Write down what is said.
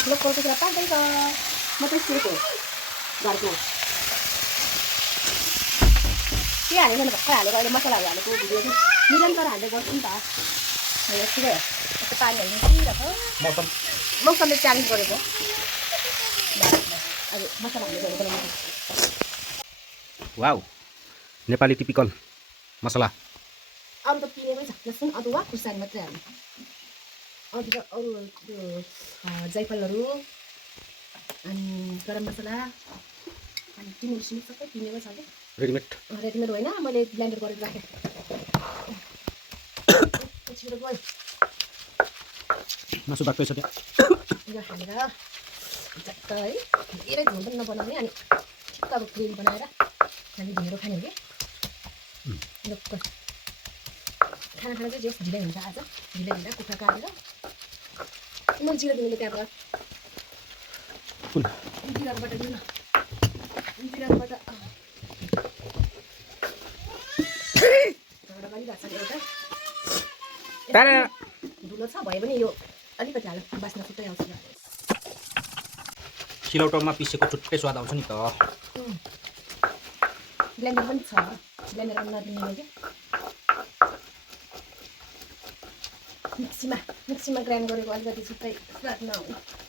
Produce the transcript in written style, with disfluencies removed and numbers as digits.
लोकलको कुरा पाउँदैछ म त सेको घरको के हालेको भने भर्खर हालेको अहिले मसलाहरू हालेको भिडियो चाहिँ निरन्तर हाल्दै गर्छु नि त यस्तो यस्तो पानी हाल्नु सिरहेको मौसमले च्यालेन्ज गरेको अब मसला हाल्नु गरेको वाउ नेपाली टिपिकल मसला अरू त पिनेकै छ लसुन अदुवा खुर्सानी मात्रै हाल्नु अरू त अरू त्यो जाइफलहरू अनि गरम मसला अनि टिमुर सिमुर सबै पिनेकै छ कि रेडिमेड होइन मैले ब्लेन्डर गरेर राखेँ छिटो गयो मासु बाक्दै छ त्यहाँ यो हालेर चट्ट है धेरै झोल पनि नबनाउने अनि ठिक्क अब ग्रेभी बनाएर हामी ढेँडो खाने हो कि खाना चाहिँ जे ढिलै हुन्छ आज ढिलै ढिलै कुखुरा काटेर मैले जिरो दिनुले त्यहाँबाट बिरालोबाट दिनु न बिरालोबाट झगडा गरिरहेको छ एउटा धुलो छ भए पनि यो अलिकति हाल बास्ना छुट्टै आउँछ सिलौटोमा पिसेको छुट्टै स्वाद आउँछ नि त ब्लेन्डर पनि छ ब्लेन्डर नदिने कि मिक्सीमा ग्राइन्ड गरेको अलिकति छुट्टै स्वाद नहुने